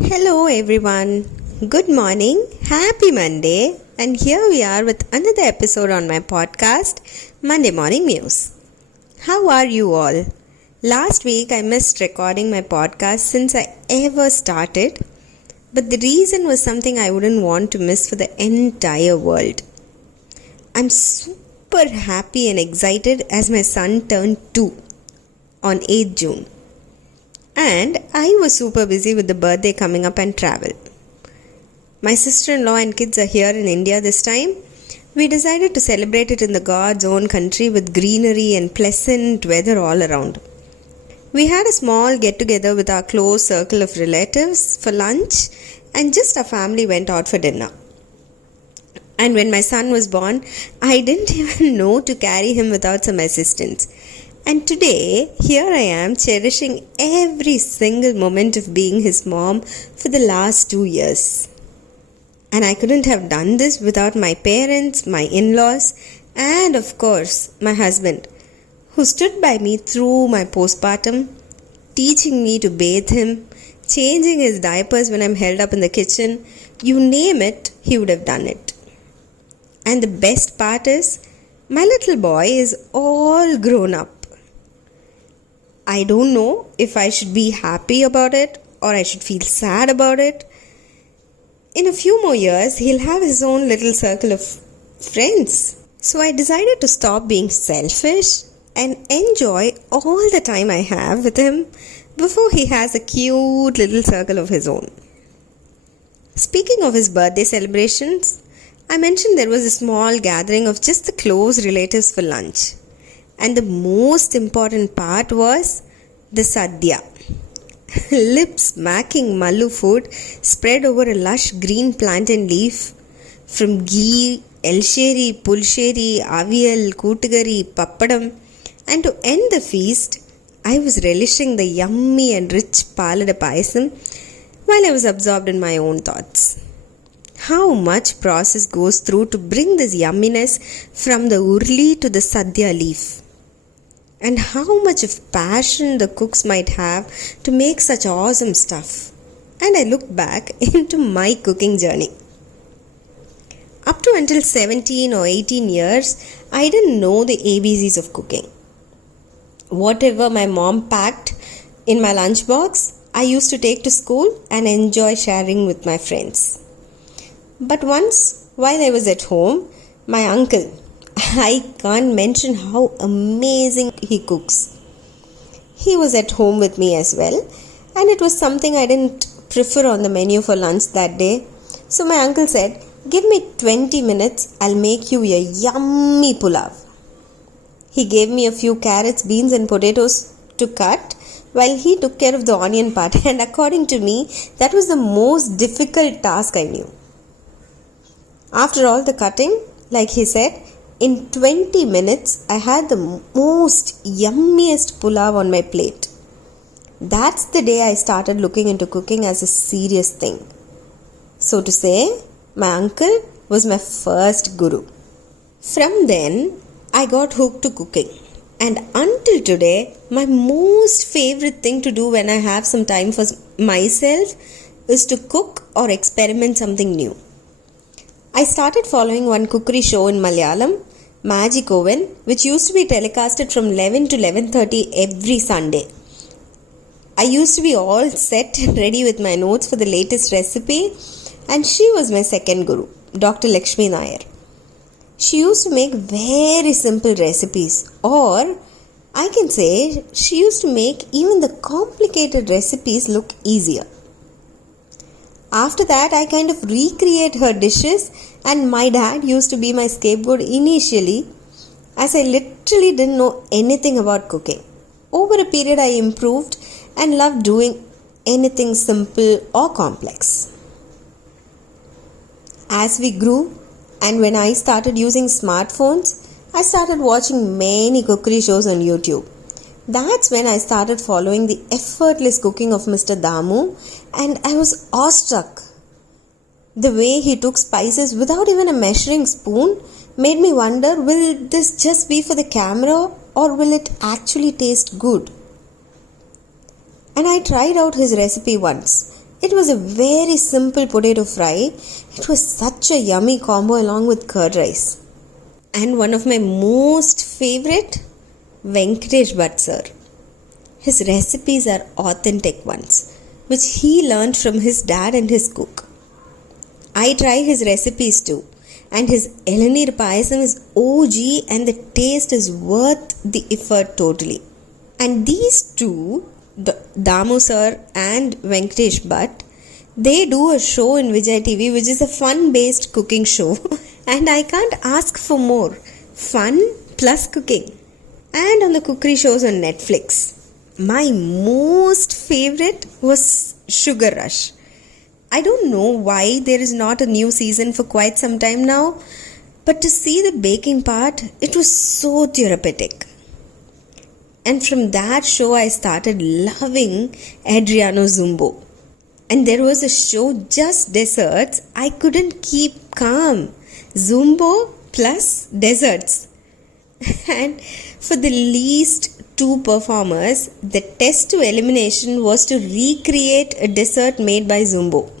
Hello everyone. Good morning. Happy Monday. And here we are with another episode on my podcast, Monday Morning Muse. How are you all? Last week I missed recording my podcast since I ever started, but the reason was something I wouldn't want to miss for the entire world. I'm super happy and excited as my son turned 2 on 8th June. And I was super busy with the birthday coming up and travel. My sister-in-law and kids are here in India this time. We decided to celebrate it in the God's own country with greenery and pleasant weather all around. We had a small get-together with our close circle of relatives for lunch, and just our family went out for dinner. And when my son was born, I didn't even know to carry him without some assistance. And today, here I am cherishing every single moment of being his mom for the last 2 years. And I couldn't have done this without my parents, my in-laws, and of course, my husband, who stood by me through my postpartum, teaching me to bathe him, changing his diapers when I'm held up in the kitchen. You name it, he would have done it. And the best part is, my little boy is all grown up. I don't know if I should be happy about it or I should feel sad about it. In a few more years, he'll have his own little circle of friends. So I decided to stop being selfish and enjoy all the time I have with him before he has a cute little circle of his own. Speaking of his birthday celebrations, I mentioned there was a small gathering of just the close relatives for lunch. And the most important part was the sadhya. Lip-smacking mallu food spread over a lush green plantain leaf from ghee, elsheri, pulsheri, aviyal, kootugari, pappadam. And to end the feast, I was relishing the yummy and rich palada payasam while I was absorbed in my own thoughts. How much process goes through to bring this yumminess from the urli to the sadhya leaf? And how much of passion the cooks might have to make such awesome stuff. And I look back into my cooking journey. Up to until 17 or 18 years, I didn't know the ABCs of cooking. Whatever my mom packed in my lunchbox, I used to take to school and enjoy sharing with my friends. But once, while I was at home, my uncle, I can't mention how amazing he cooks. He was at home with me as well, and it was something I didn't prefer on the menu for lunch that day. So my uncle said, "Give me 20 minutes, I'll make you a yummy pulav." He gave me a few carrots, beans and potatoes to cut while he took care of the onion part, and according to me, that was the most difficult task I knew. After all the cutting, like he said, in 20 minutes, I had the most yummiest pulav on my plate. That's the day I started looking into cooking as a serious thing. So to say, my uncle was my first guru. From then, I got hooked to cooking. And until today, my most favorite thing to do when I have some time for myself is to cook or experiment something new. I started following one cookery show in Malayalam, Magic Oven, which used to be telecasted from 11 to 11:30 every Sunday. I used to be all set and ready with my notes for the latest recipe, and she was my second guru, Dr. Lakshmi Nair. She used to make very simple recipes, or I can say she used to make even the complicated recipes look easier. After that, I kind of recreate her dishes, and my dad used to be my scapegoat initially, as I literally didn't know anything about cooking. Over a period, I improved and loved doing anything simple or complex. As we grew, and when I started using smartphones, I started watching many cookery shows on YouTube. That's when I started following the effortless cooking of Mr. Damu, and I was awestruck. The way he took spices without even a measuring spoon made me wonder, will this just be for the camera or will it actually taste good? And I tried out his recipe once, It was a very simple potato fry. It was such a yummy combo along with curd rice. And one of my most favorite, Venkatesh Bhatt sir. His recipes are authentic ones, which he learned from his dad and his cook. I try his recipes too, and his Elanir Payasam is OG and the taste is worth the effort totally. And these two, Damu sir and Venkatesh Bhatt, they do a show in Vijay TV which is a fun-based cooking show and I can't ask for more. Fun plus cooking. And on the cookery shows on Netflix. My most favorite was Sugar Rush. I don't know why there is not a new season for quite some time now, but to see the baking part, it was so therapeutic. And from that show, I started loving Adriano Zumbo. And there was a show, Just Desserts. I couldn't keep calm. Zumbo plus desserts. And for the least two performers, the test to elimination was to recreate a dessert made by Zumbo.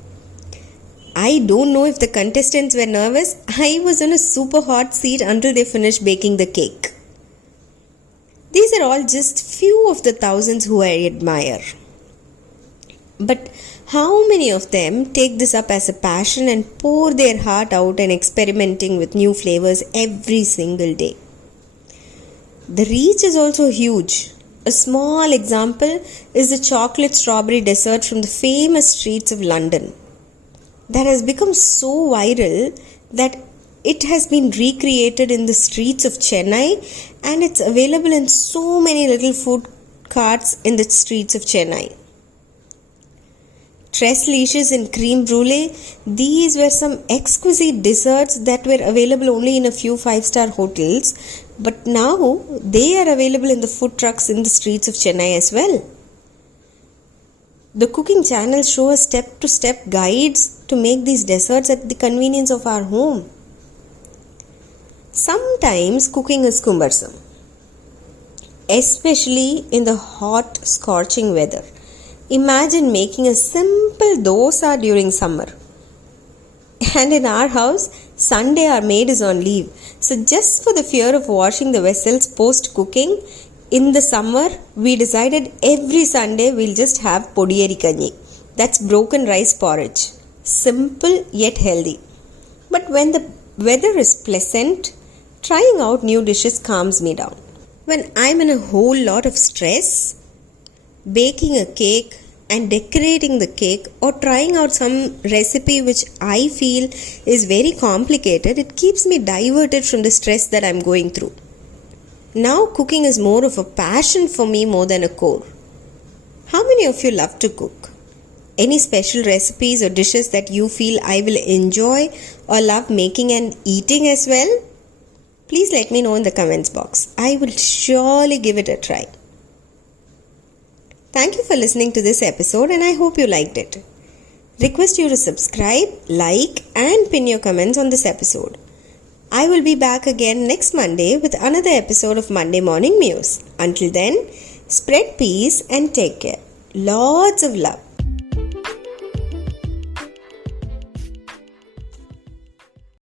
I don't know if the contestants were nervous. I was on a super hot seat until they finished baking the cake. These are all just few of the thousands who I admire. But how many of them take this up as a passion and pour their heart out and experimenting with new flavors every single day? The reach is also huge. A small example is the chocolate strawberry dessert from the famous streets of London. That has become so viral that it has been recreated in the streets of Chennai and it's available in so many little food carts in the streets of Chennai. Tres leches and creme brulee, these were some exquisite desserts that were available only in a few 5-star hotels, but now they are available in the food trucks in the streets of Chennai as well. The cooking channels show us step-to-step guides to make these desserts at the convenience of our home. Sometimes cooking is cumbersome, especially in the hot, scorching weather. Imagine making a simple dosa during summer. And in our house, Sunday our maid is on leave. So just for the fear of washing the vessels post-cooking, in the summer, we decided every Sunday we'll just have podiyeri kanji. That's broken rice porridge. Simple yet healthy. But when the weather is pleasant, trying out new dishes calms me down. When I'm in a whole lot of stress, baking a cake and decorating the cake or trying out some recipe which I feel is very complicated, it keeps me diverted from the stress that I'm going through. Now cooking is more of a passion for me more than a chore. How many of you love to cook? Any special recipes or dishes that you feel I will enjoy or love making and eating as well? Please let me know in the comments box. I will surely give it a try. Thank you for listening to this episode and I hope you liked it. Request you to subscribe, like and pin your comments on this episode. I will be back again next Monday with another episode of Monday Morning Muse. Until then, spread peace and take care. Lots of love.